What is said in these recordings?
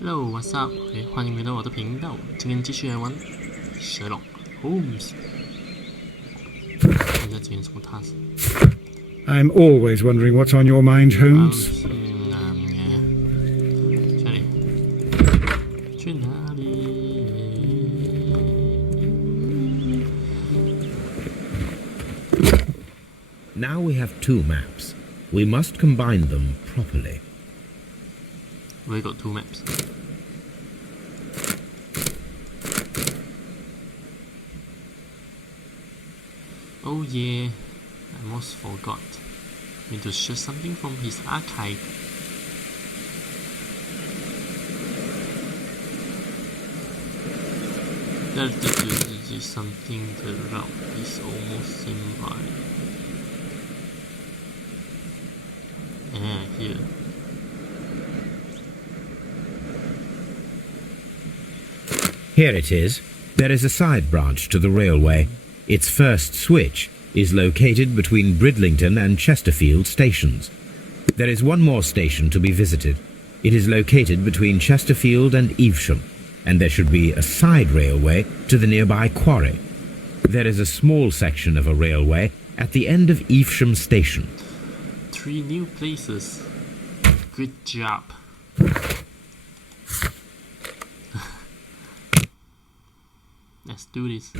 Hello, what's up？欢迎回到我的频道。今天继续来玩 Sherlock Holmes。看一下今天什么 task。I'm always wondering what's on your mind, Holmes. 这里，去哪里？ Now we have two maps. We must combine them properly. We got two maps. Oh yeah, I almost forgot. I need to share something from his archive. There is something the route is almost similar. Yeah, here. Here it is. There is a side branch to the railway. Its first switch is located between Bridlington and Chesterfield stations. There is one more station to be visited. It is located between Chesterfield and Evesham, and there should be a side railway to the nearby quarry. There is a small section of a railway at the end of Evesham station. 3 new places. Good job. Let's do this.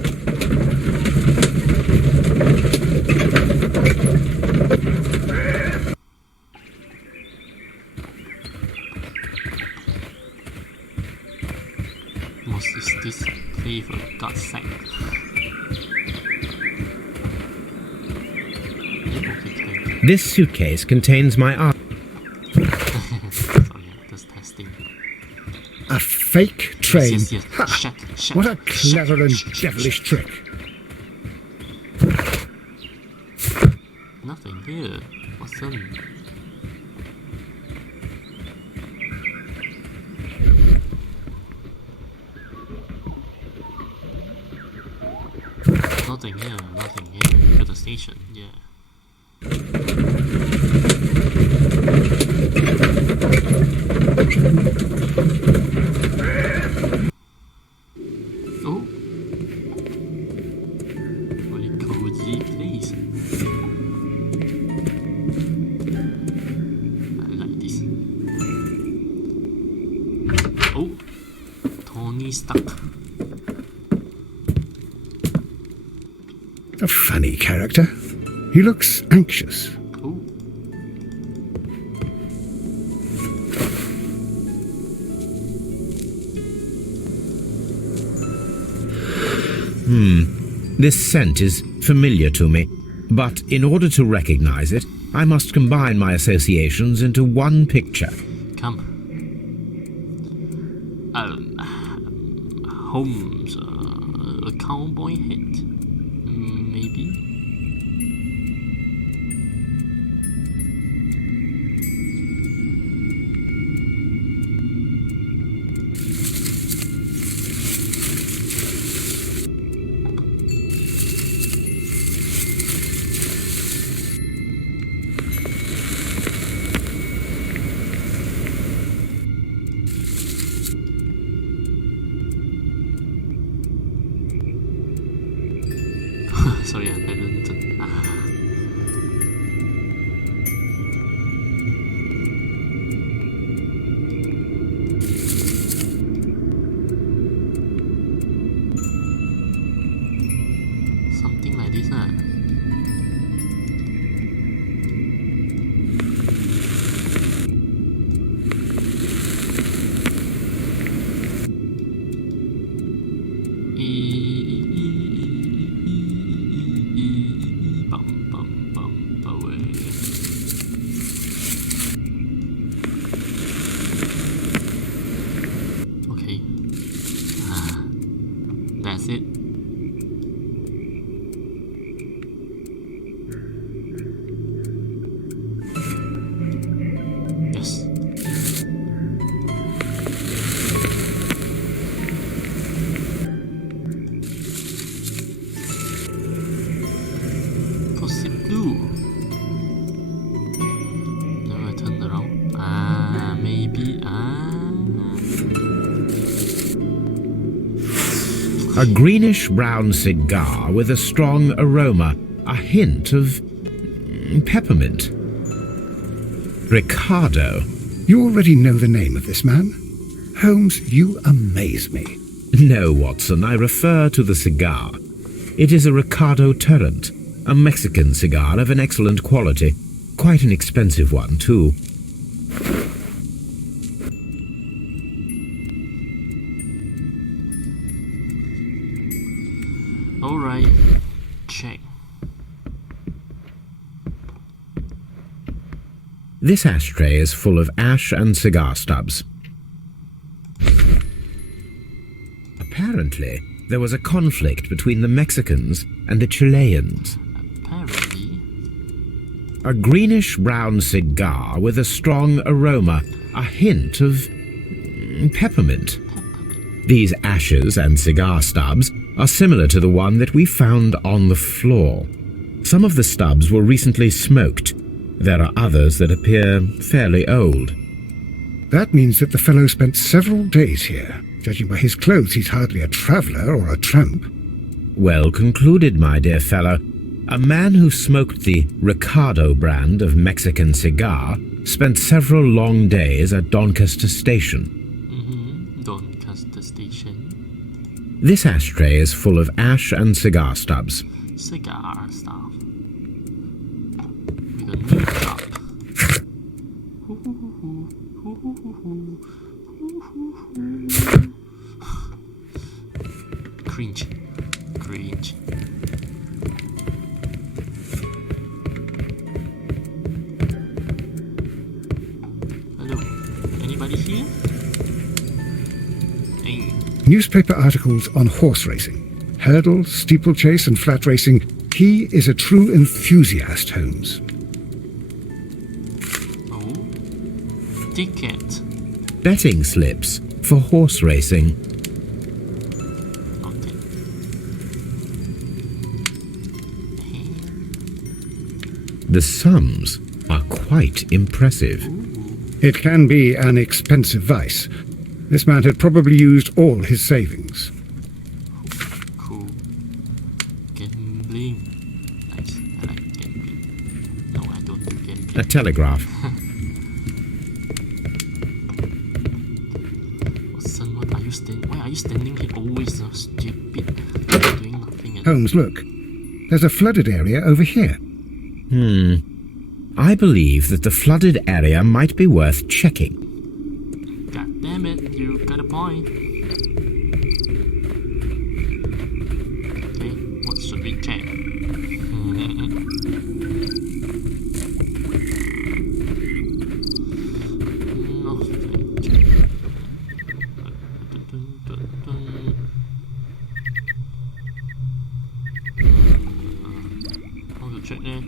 What is this play for God's sake? This suitcase contains my art. Sorry, just testing. A fake train. Yes. Ha! Shut. What a clever and devilish trick. Nothing here. What's on? Nothing here. To the station, yeah. Oh, very cozy place. I like this. Oh, Tony Stark. A funny character. He looks anxious. Oh. This scent is familiar to me, but in order to recognize it, I must combine my associations into one picture. Come. Holmes, a cowboy hat. Maybe. Sorry, I didn't. Something like this, Okay. That's it. Yes. Gossip Blue. Now I turn around. Maybe. A greenish-brown cigar with a strong aroma, a hint of peppermint. Ricardo. You already know the name of this man? Holmes, you amaze me. No, Watson, I refer to the cigar. It is a Ricardo Turrent, a Mexican cigar of an excellent quality. Quite an expensive one, too. Alright, check. This ashtray is full of ash and cigar stubs. Apparently, there was a conflict between the Mexicans and the Chileans. Apparently. A greenish-brown cigar with a strong aroma, a hint of peppermint. These ashes and cigar stubs are similar to the one that we found on the floor. Some of the stubs were recently smoked. There are others that appear fairly old. That means that the fellow spent several days here. Judging by his clothes, he's hardly a traveller or a tramp. Well concluded, my dear fellow. A man who smoked the Ricardo brand of Mexican cigar spent several long days at Doncaster Station. Doncaster Station. This ashtray is full of ash and cigar stubs. Cigar stuff. With a new cup. Cringe. Cringe. Hello. Anybody here? Hey. Newspaper articles on horse racing. Hurdle, steeplechase and flat racing. He is a true enthusiast, Holmes. Oh. Ticket. Betting slips for horse racing. Okay. The sums are quite impressive. It can be an expensive vice. This man had probably used all his savings. Cool. Gambling. Nice. I like gambling. No, I don't do gambling. A telegraph. Son, what are you standing? Why are you standing here always so stupid? Doing nothing. Holmes, look. There's a flooded area over here. I believe that the flooded area might be worth checking. God damn it, you got a point. Okay, what should we check? How to check there?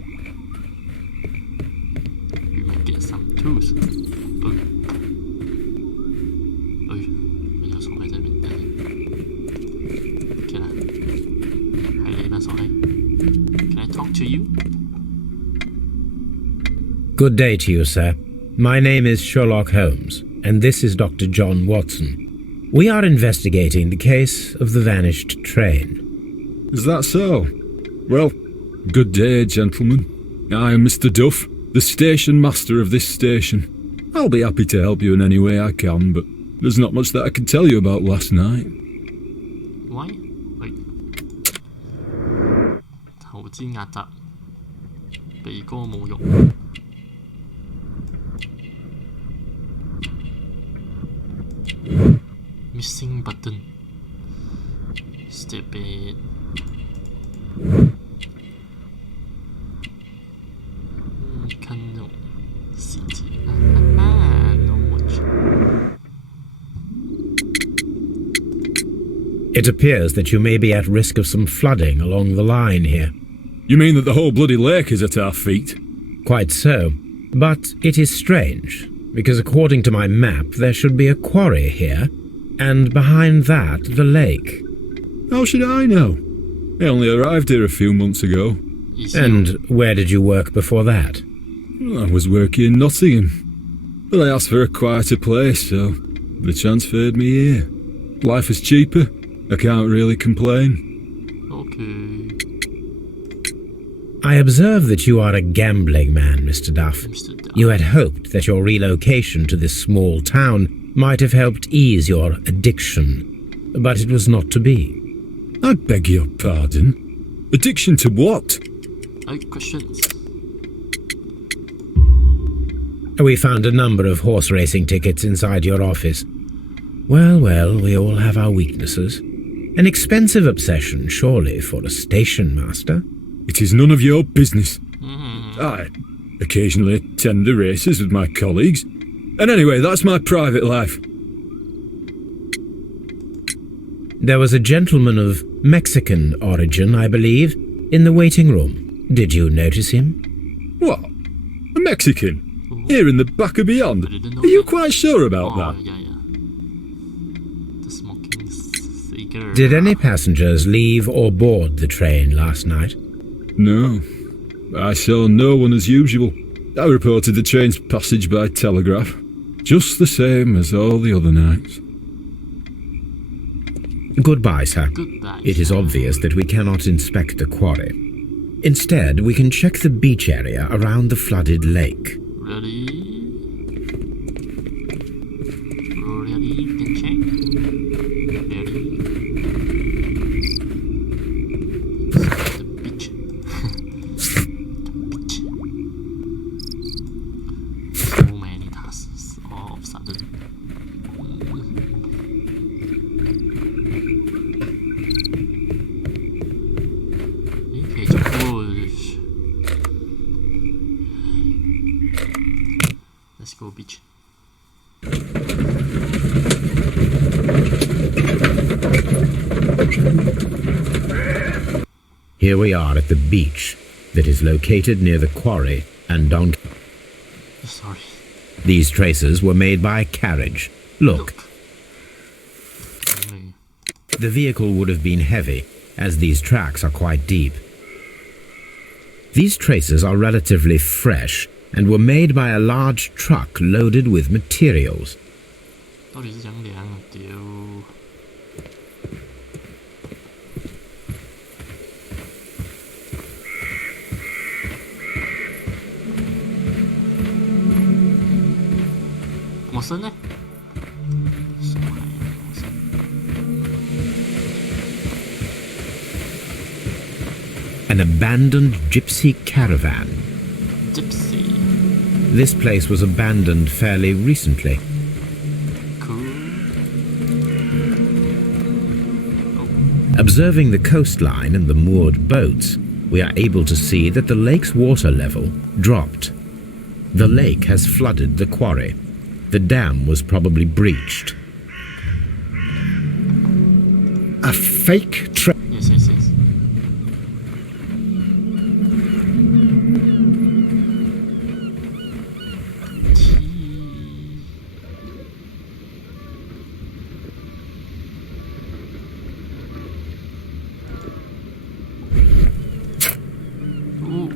We might get some tools. Ôi, bây giờ số này tại mình đây. Can I talk to you? Good day to you, sir. My name is Sherlock Holmes, and this is Dr. John Watson. We are investigating the case of the vanished train. Is that so? Well, good day, gentlemen. I am Mr. Duff, the station master of this station. I'll be happy to help you in any way I can, but there's not much that I can tell you about last night. Why? Wait. 投資壓榨，鼻哥侮辱。Missing button. Stupid.看这种细节，no watch. It appears that you may be at risk of some flooding along the line here. You mean that the whole bloody lake is at our feet? Quite so. But it is strange, because according to my map there should be a quarry here, and behind that the lake. How should I know? I only arrived here a few months ago. And where did you work before that? I was working in Nottingham, but I asked for a quieter place, so they transferred me here. Life is cheaper, I can't really complain. Okay, I observe that you are a gambling man, Mr. Duff. Mr. Duff. You had hoped that your relocation to this small town might have helped ease your addiction, but it was not to be. I beg your pardon. Addiction to what? Questions. We found a number of horse racing tickets inside your office. Well, we all have our weaknesses. An expensive obsession, surely, for a station master. It is none of your business. I occasionally attend the races with my colleagues. And anyway, that's my private life. There was a gentleman of Mexican origin, I believe, in the waiting room. Did you notice him? What? A Mexican? Here in the back of beyond? Are you quite sure about that? Yeah. The smoking cigar. Did any passengers leave or board the train last night? No. I saw no one as usual. I reported the train's passage by telegraph. Just the same as all the other nights. Goodbye, sir. Goodbye. It is obvious that we cannot inspect the quarry. Instead, we can check the beach area around the flooded lake. Ready? Ready? Then check. Ready? The beach. So many tasks all of a sudden. Okay, 좀 push. Let's go beach. Here we are at the beach that is located near the quarry and down. Sorry. These traces were made by a carriage. Look, Okay. the vehicle would have been heavy, as these tracks are quite deep. These traces are relatively fresh and were made by a large truck loaded with materials. 到底是想涼啊屌！陌生呢？什麼係啊？陌生。An abandoned gypsy caravan. Gypsy. This place was abandoned fairly recently. Cool. Observing the coastline and the moored boats, we are able to see that the lake's water level dropped. The lake has flooded the quarry. The dam was probably breached. A fake train. Yes. Ooh,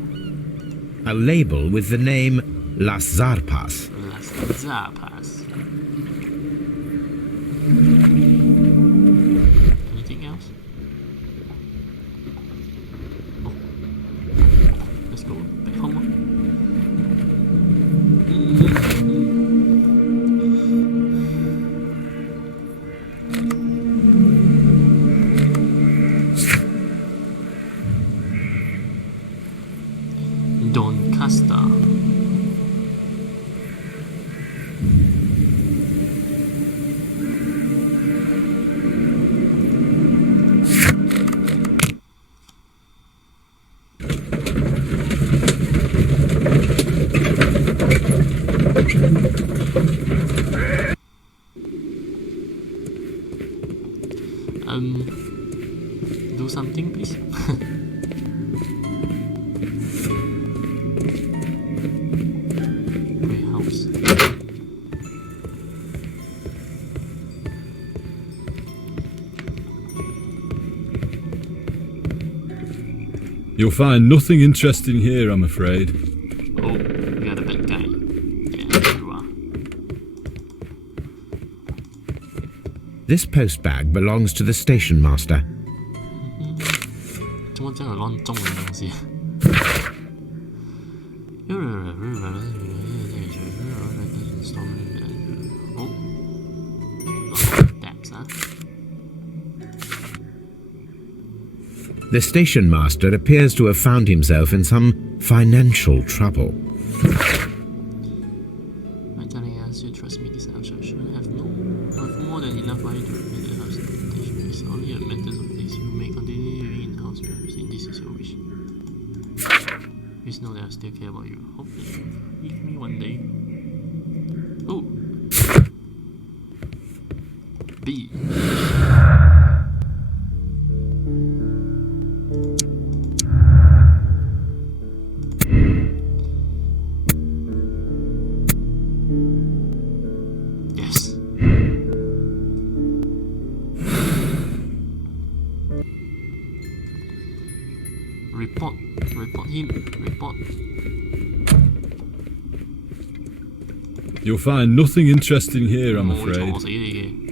A label with the name Las Zarpas. Las Zapas. Anything else? Oh. Let's go back home. Doncaster. Do something, please. Warehouse. You'll find nothing interesting here, I'm afraid. Oh, we are the bad guy. Yeah, you are. This postbag belongs to the station master. 做乜真係亂中嘅東西The station master appears to have found himself in some financial trouble. My darling, as you trust me, this answer should have more than enough money to repair the house. Station is only a matter of days. You may continue living in the house perhaps, and this is your wish. Please know that I still care about you. Hope that you leave me one day. Oh! B. Yes. Report him. Report. You'll find nothing interesting here, I'm 我會 afraid. 嘈死你嘅。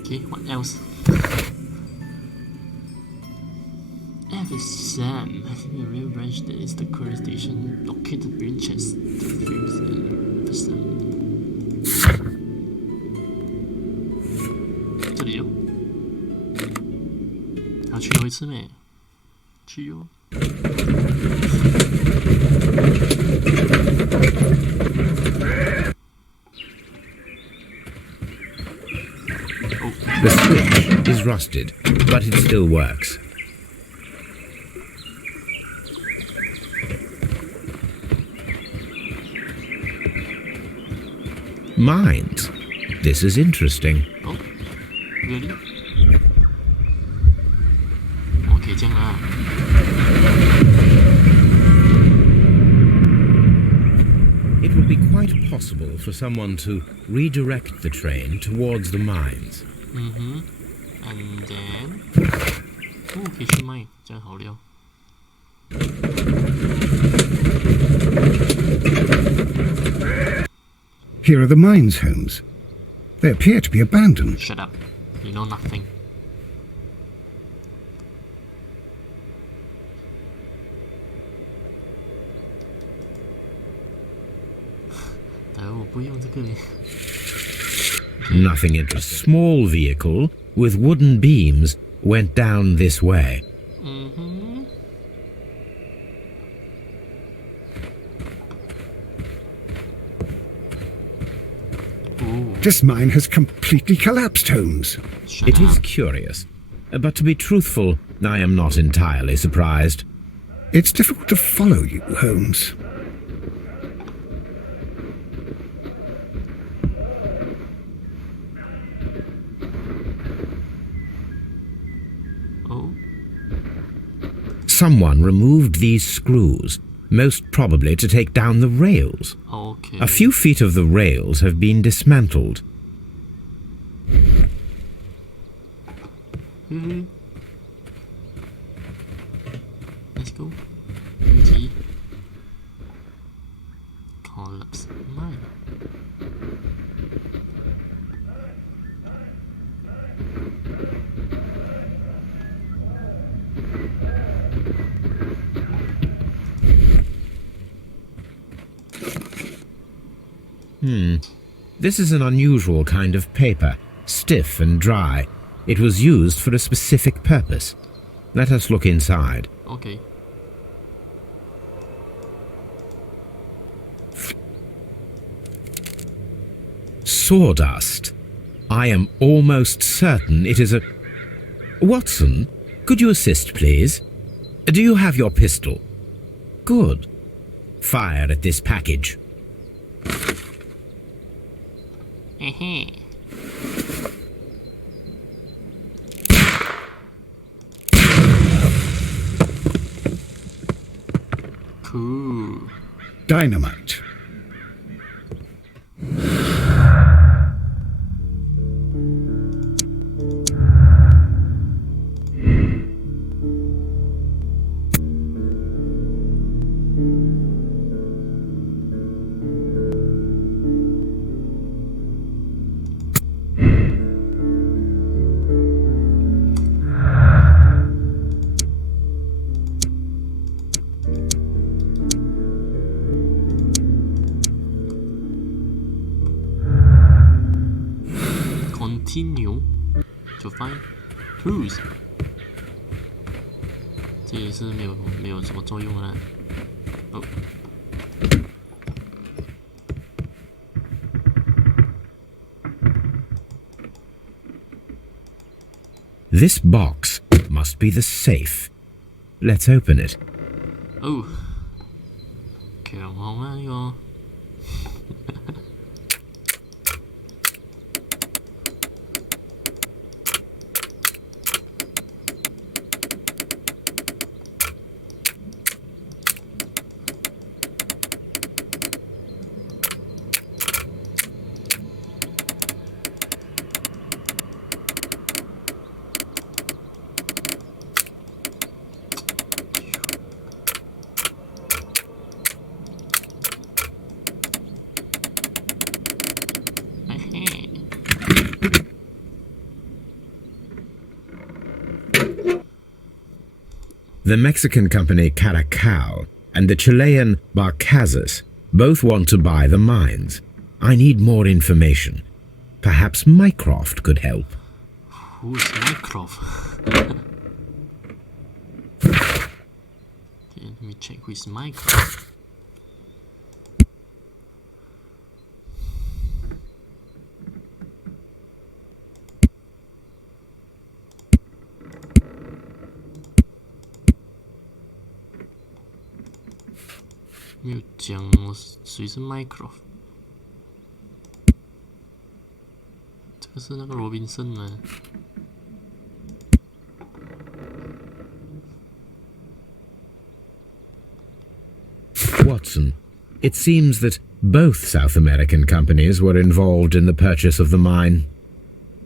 Okay, what else? Sam, I think the rail branch that is the current station located between Chesterfield and Preston. 这里哟，要去多一次没？去哟。The switch is rusted, but it still works. Mines. This is interesting. Oh, really? Okay, 这样啊。It would be quite possible for someone to redirect the train towards the mines. And then, 哦，可以去卖，真好料。Here are the mines homes. They appear to be abandoned. Shut up. You know nothing. Nothing interesting. Small vehicle with wooden beams went down this way. This mine has completely collapsed, Holmes. It is curious, but to be truthful, I am not entirely surprised. It's difficult to follow you, Holmes. Oh. Someone removed these screws, most probably to take down the rails. Okay. A few feet of the rails have been dismantled. Let's go. Beauty. Collapse mine. This is an unusual kind of paper, stiff and dry. It was used for a specific purpose. Let us look inside. Okay. Sawdust. I am almost certain it is a... Watson, could you assist, please? Do you have your pistol? Good. Fire at this package. Cool. Dynamite. continue to find clues. 这也是没有什么作用啊。哦。This box must be the safe. Let's open it. Oh. 強項啊呢個。The Mexican company Caracal and the Chilean Barcazas both want to buy the mines. I need more information. Perhaps Mycroft could help. Who's Mycroft? Okay, let me check who is Mycroft. Mycroft 没有讲谁是 Mycroft， 这个是那个罗宾森吗？ Watson, it seems that both South American companies were involved in the purchase of the mine.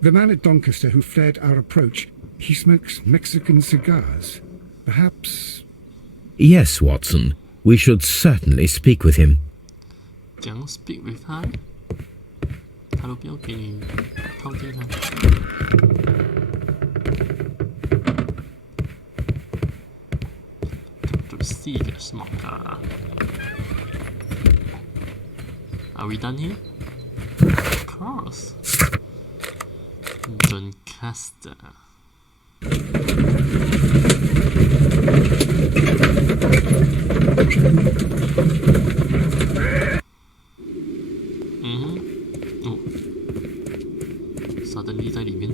The man at Doncaster who flared our approach, he smokes Mexican cigars. Perhaps... Yes, Watson. We should certainly speak with him. 讲 speak with 他，他都不要给你靠近他。To see the smoker. Are we done here? Of course. Doncaster. Oh. Suddenly 在里面。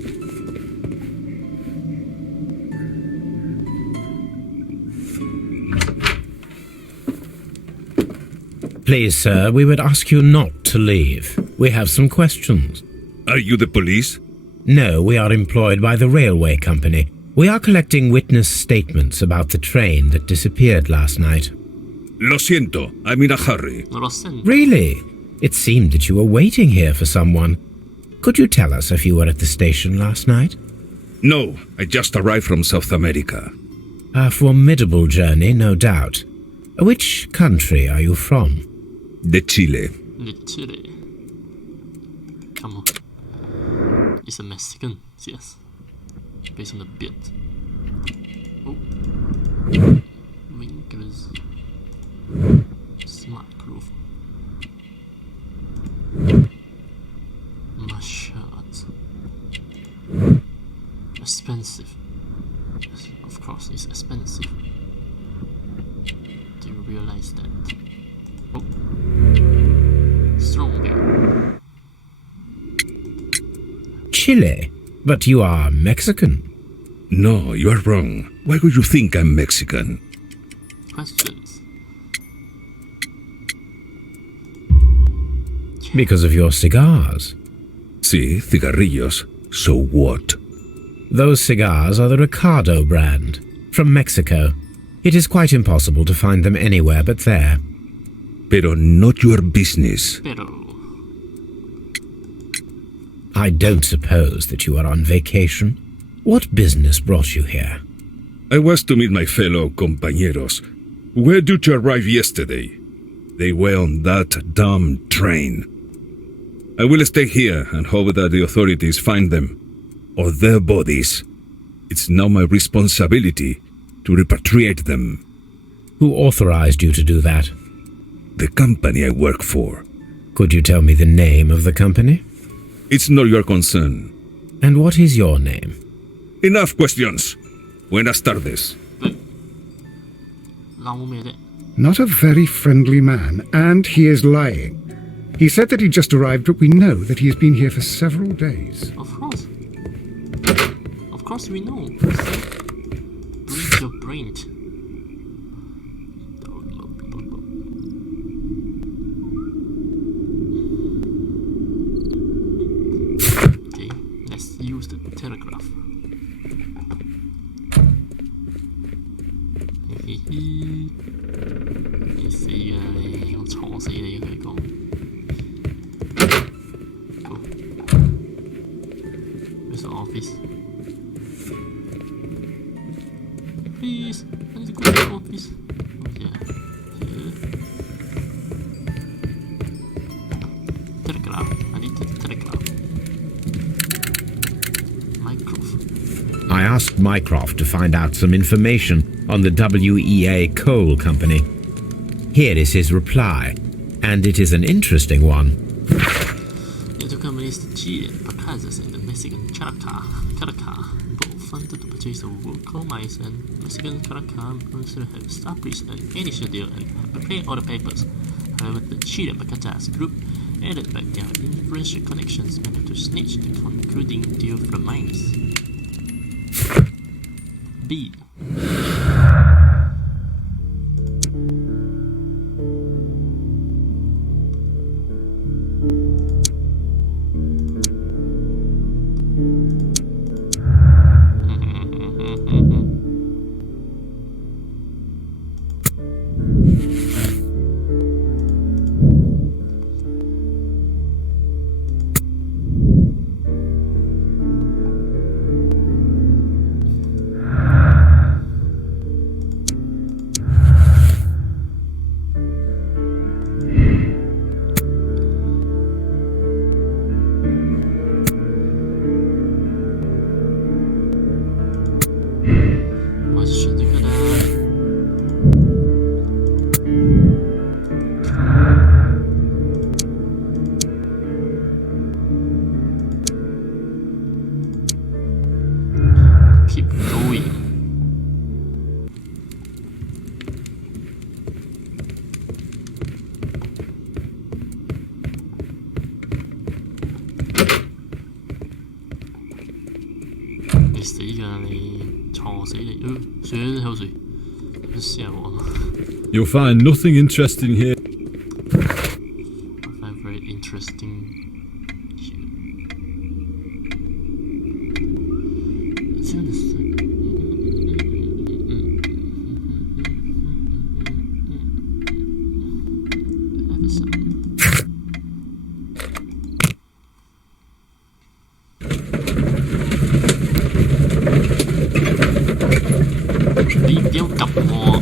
Please, sir, we would ask you not to leave. We have some questions. Are you the police? No, we are employed by the railway company. We are collecting witness statements about the train that disappeared last night. Lo siento, I'm in a hurry. No lo sento. Really? It seemed that you were waiting here for someone. Could you tell us if you were at the station last night? No, I just arrived from South America. A formidable journey, no doubt. Which country are you from? De Chile. Chile. Come on. It's a Mexican, yes. Based on the beard. Oh. Winkers. Smart groove. My shirt. Expensive. Of course, it's expensive. Do you realize that? Oh. Stronger. Chile? But you are Mexican. No, you are wrong. Why would you think I'm Mexican? Questions. Because of your cigars. Sí, cigarrillos. So what? Those cigars are the Ricardo brand, from Mexico. It is quite impossible to find them anywhere but there. Pero not your business. Pero. I don't suppose that you are on vacation. What business brought you here? I was to meet my fellow compañeros. Where did you arrive yesterday? They were on that damn train. I will stay here and hope that the authorities find them, or their bodies. It's now my responsibility to repatriate them. Who authorized you to do that? The company I work for. Could you tell me the name of the company? It's not your concern. And what is your name? Enough questions. Buenas tardes. 鬧我咩啫？ Not a very friendly man, and he is lying. He said that he just arrived, but we know that he has been here for several days. Of course. Of course we know. Blink your brain. Okay, let's use the telegraph. Hehehe. 你死啊你！我坐死你！佢講。Where's the office? Please, I need to go to the office. Oh yeah, here. Telegraph. I need the telegraph. Mycroft. I asked Mycroft to find out some information on the WEA Coal Company. Here is his reply, and it is an interesting one. The two companies, the Chilean Pacazas and the Mexican Caraca, both funded to purchase the world coal mines, and Mexican Caraca have established an initial deal and have prepared all the papers. However, the Chilean Pacazas group added back their influential connections managed to snitch the concluding deal for the mines. B. Keep going.你死㗎你，坐死你！水口水，嚇我！ You'll find nothing interesting here. I find very interesting here. Đi đeo cặp mò.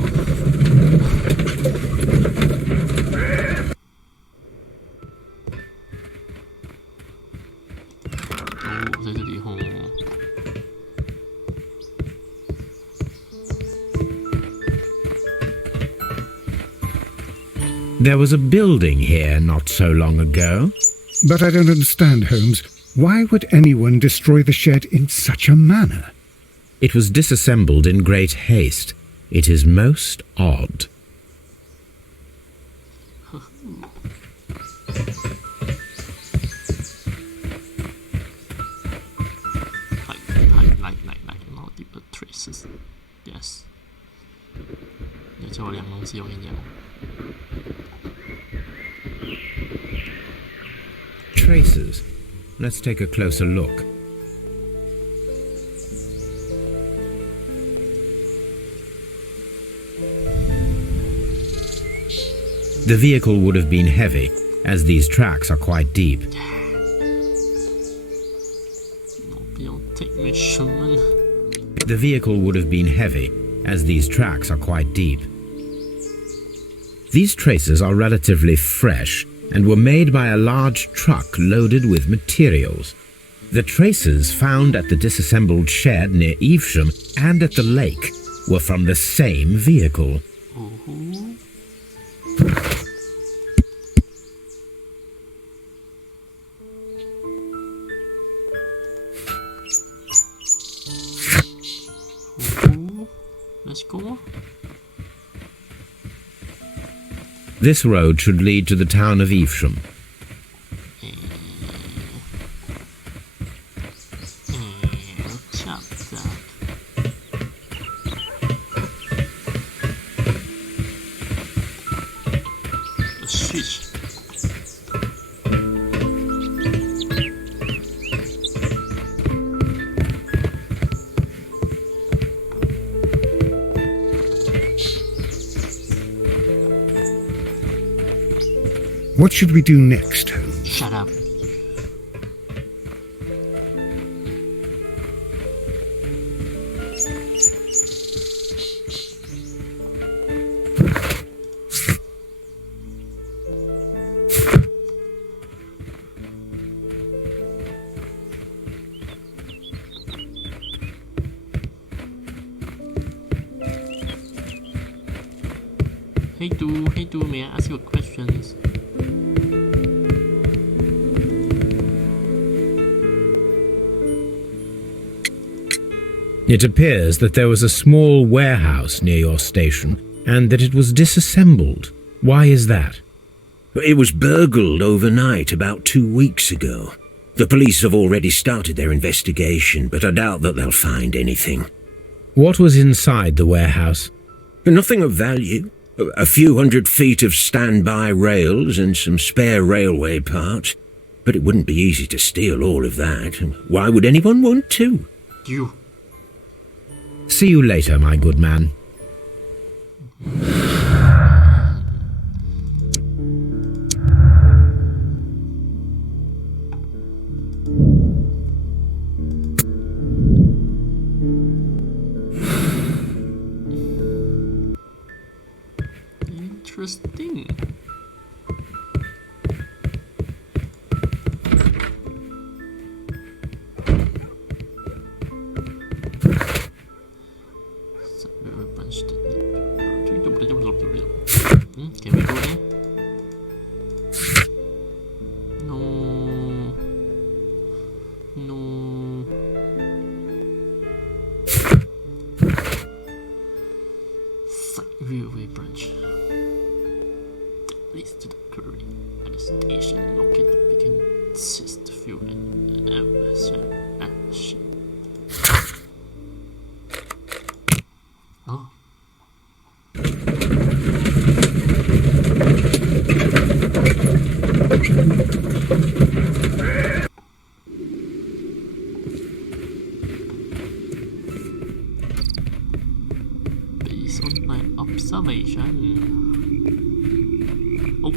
There was a building here not so long ago. But I don't understand, Holmes. Why would anyone destroy the shed in such a manner? It was disassembled in great haste. It is most odd. Like multiple traces. Yes. 你做两公司有印象。 Traces. Let's take a closer look. The vehicle would have been heavy, as these tracks are quite deep. 不要 take measurement. The vehicle would have been heavy, as these tracks are quite deep. These traces are relatively fresh and were made by a large truck loaded with materials. The traces found at the disassembled shed near Evesham and at the lake were from the same vehicle. Let's go. This road should lead to the town of Evesham. Chop that. A switch. What should we do next, Holmes? Shut up. Hey do, may I ask you a question? It appears that there was a small warehouse near your station and that it was disassembled. Why is that? It was burgled overnight about 2 weeks ago. The police have already started their investigation, but I doubt that they'll find anything. What was inside the warehouse? Nothing of value. A few 100 feet of standby rails and some spare railway parts. But it wouldn't be easy to steal all of that. Why would anyone want to? You. See you later, my good man. Interesting. Can we go there? No. No. Side railway branch. Leads to the quarry at the station located between Chesterfield and Evershed. Oh. Based on my observation. Oh.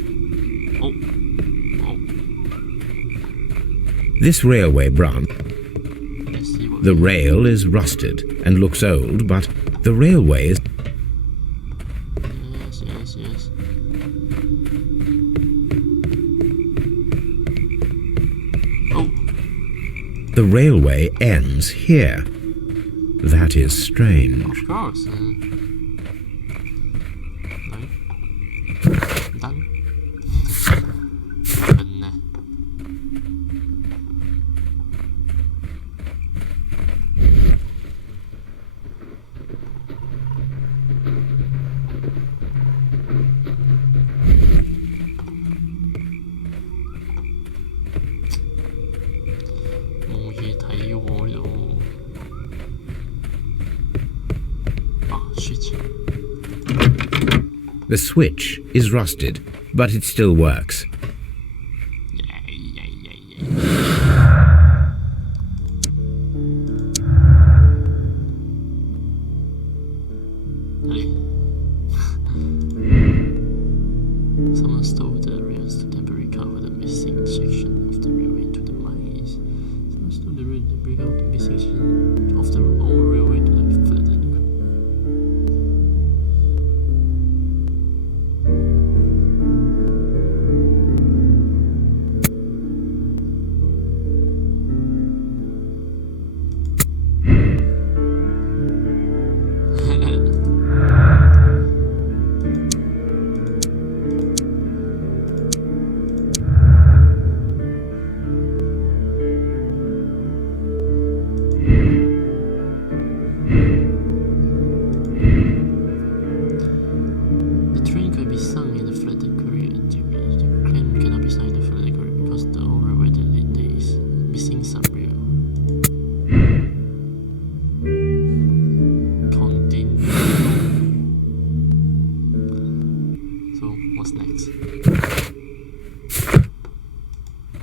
This railway branch, Let's see what the rail is rusted and looks old, but the railway is... Yes. Oh, The railway ends here. That is strange. of course. No. Done. Nah.冇嘢睇喎呢度。Switch. The switch is rusted, but it still works. Yeah. Someone stole the rails to temporarily cover the missing section of the railway into the mines. Someone stole the rail to break out the missing section of the old railway to the further.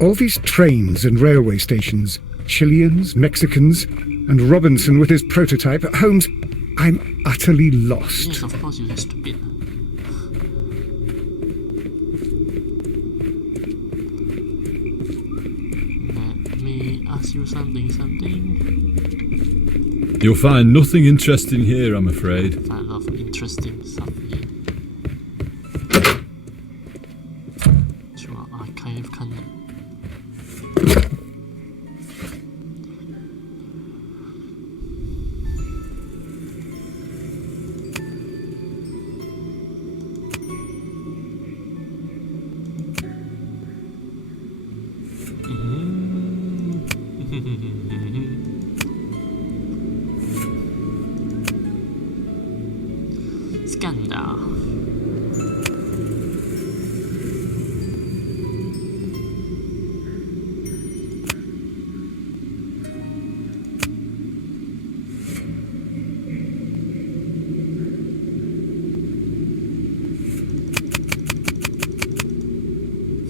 All these trains and railway stations, Chileans, Mexicans, and Robinson with his prototype. Holmes, I'm utterly lost. Yes, of course you're stupid. Let me ask you something. You'll find nothing interesting here, I'm afraid. I love interesting stuff here. 去往 archive 看的。Scandal.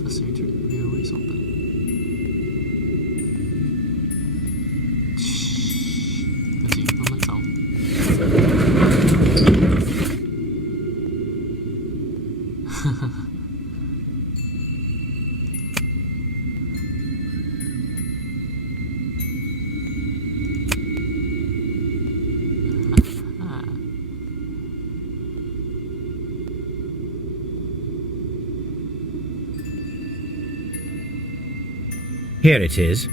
Facility railways open. Shh. 不行，慢慢找。Here it is.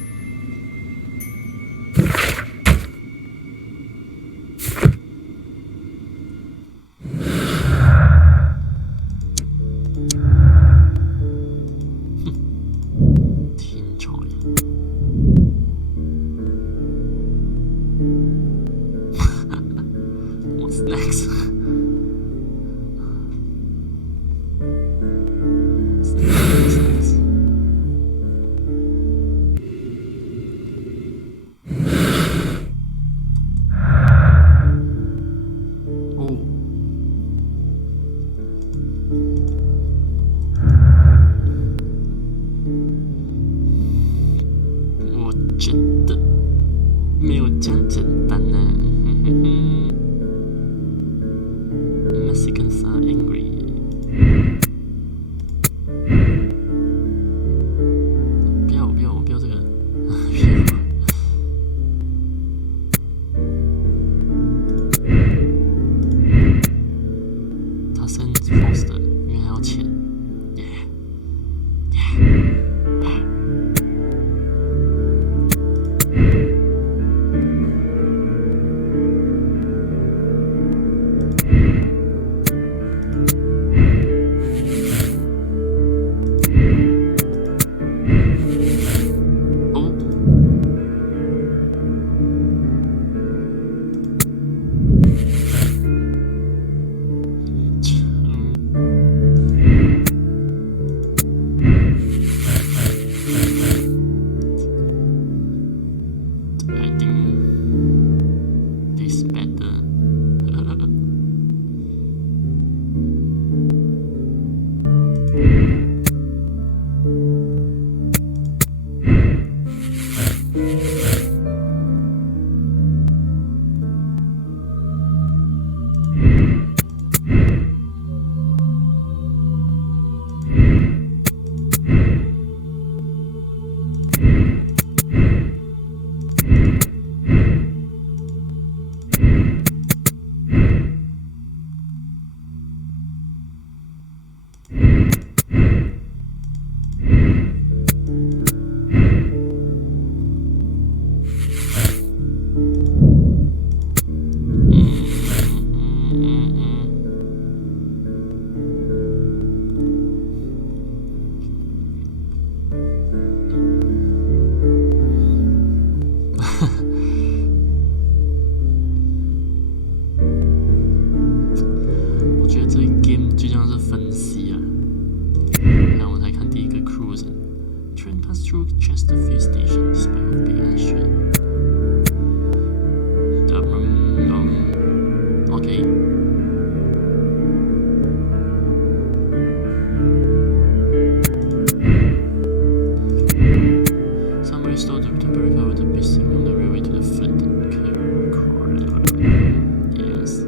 What's next? What's next? Oh. 我觉得没有这样简单呢。Mexicans are angry. 我不要这个。他 send Foster， 因为还要钱。I think this better. Train passed through Chesterfield Station despite of being unstrained. Okay. So the temporary cover to be seen on the railway to the Flint corridor. Yes.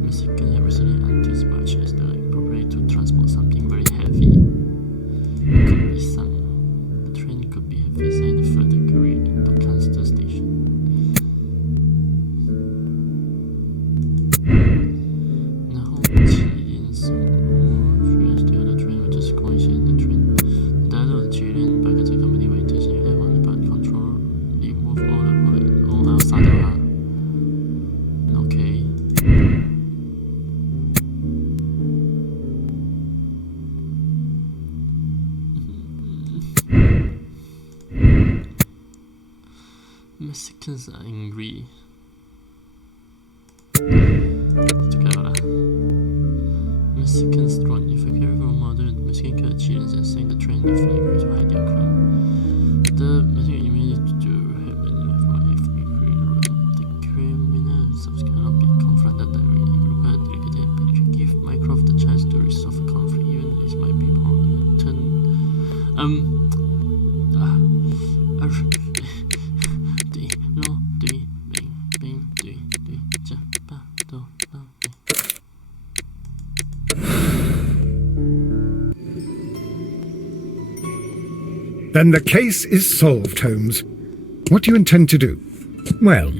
Mexican have recently undispatched as the appropriate to transport something very heavy. It could be some. The train could be heavy inside the Flint corridor to Kansas station. Mexicans are angry. Mexicans run if a careful modern Mexican killed Chileans and sank the train in the flag to hide their crime. The Mexican immediately to have any of my the criminals cannot be confronted directly. Required delicate and give Mycroft the chance to resolve a conflict, even if it might be important. Then the case is solved, Holmes. What do you intend to do? Well,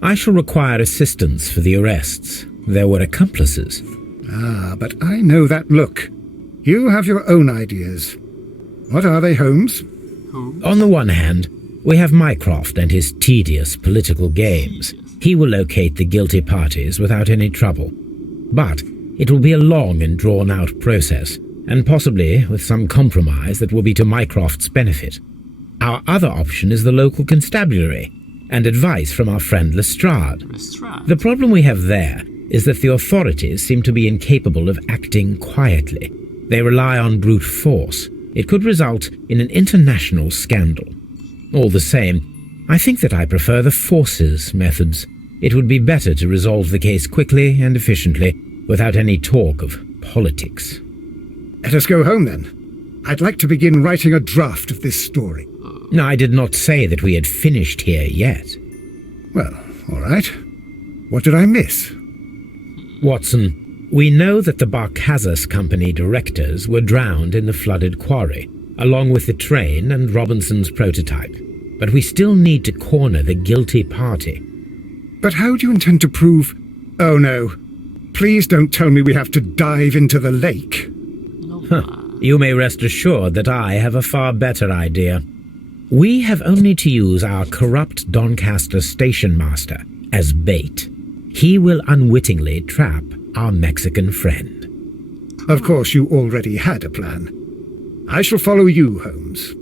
I shall require assistance for the arrests. There were accomplices. Ah, but I know that look. You have your own ideas. What are they, Holmes? On the one hand, we have Mycroft and his tedious political games. He will locate the guilty parties without any trouble. But it will be a long and drawn-out process, and possibly with some compromise that will be to Mycroft's benefit. Our other option is the local constabulary, and advice from our friend Lestrade. The problem we have there is that the authorities seem to be incapable of acting quietly. They rely on brute force. It could result in an international scandal. All the same, I think that I prefer the forces methods. It would be better to resolve the case quickly and efficiently, without any talk of politics. Let us go home, then. I'd like to begin writing a draft of this story. No, I did not say that we had finished here yet. Well, all right. What did I miss? Watson, we know that the Barcazas Company directors were drowned in the flooded quarry, along with the train and Robinson's prototype. But we still need to corner the guilty party. But how do you intend to prove... Oh, no. Please don't tell me we have to dive into the lake. You may rest assured that I have a far better idea. We have only to use our corrupt Doncaster station master as bait. He will unwittingly trap our Mexican friend. Of course, you already had a plan. I shall follow you, Holmes.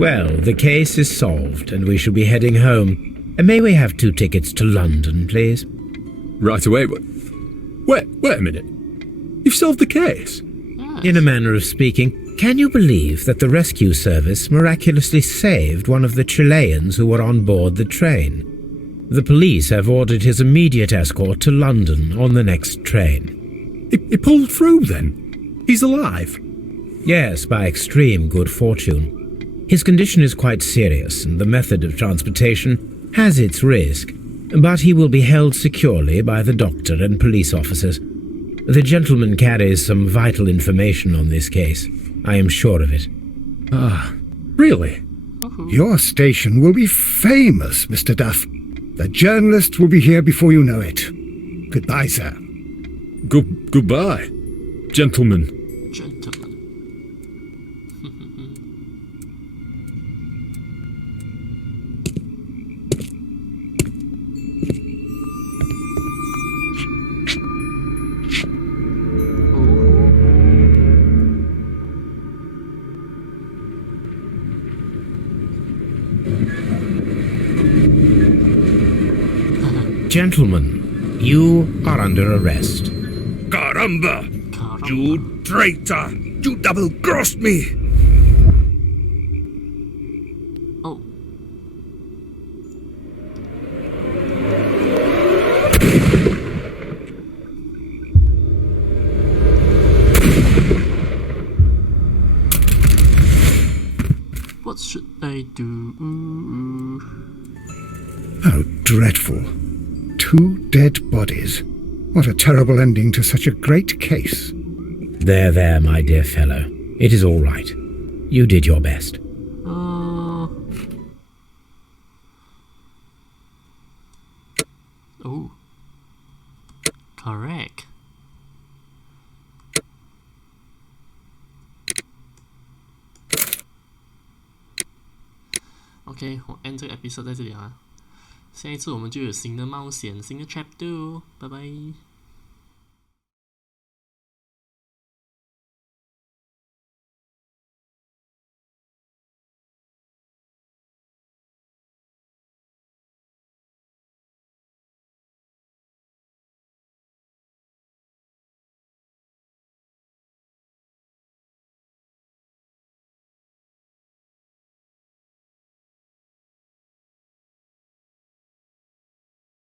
Well, the case is solved, and we shall be heading home. May we have 2 tickets to London, please? Right away, but... Wait a minute. You've solved the case? In a manner of speaking, can you believe that the rescue service miraculously saved one of the Chileans who were on board the train? The police have ordered his immediate escort to London on the next train. He pulled through, then? He's alive? Yes, by extreme good fortune. His condition is quite serious, and the method of transportation has its risk, but he will be held securely by the doctor and police officers. The gentleman carries some vital information on this case. I am sure of it. Ah, really? Your station will be famous, Mr. Duff. The journalists will be here before you know it. Goodbye, sir. Goodbye, gentlemen. Gentlemen, you are under arrest. Caramba! You traitor! You double-crossed me! Oh. What should I do? How dreadful. 2 dead bodies. What a terrible ending to such a great case. There, my dear fellow. It is all right. You did your best. Oh. Correct. OK， 我 end 这个 episode 在这里啊。下一次我们就有新的冒险，新的 chapter 哦，拜拜。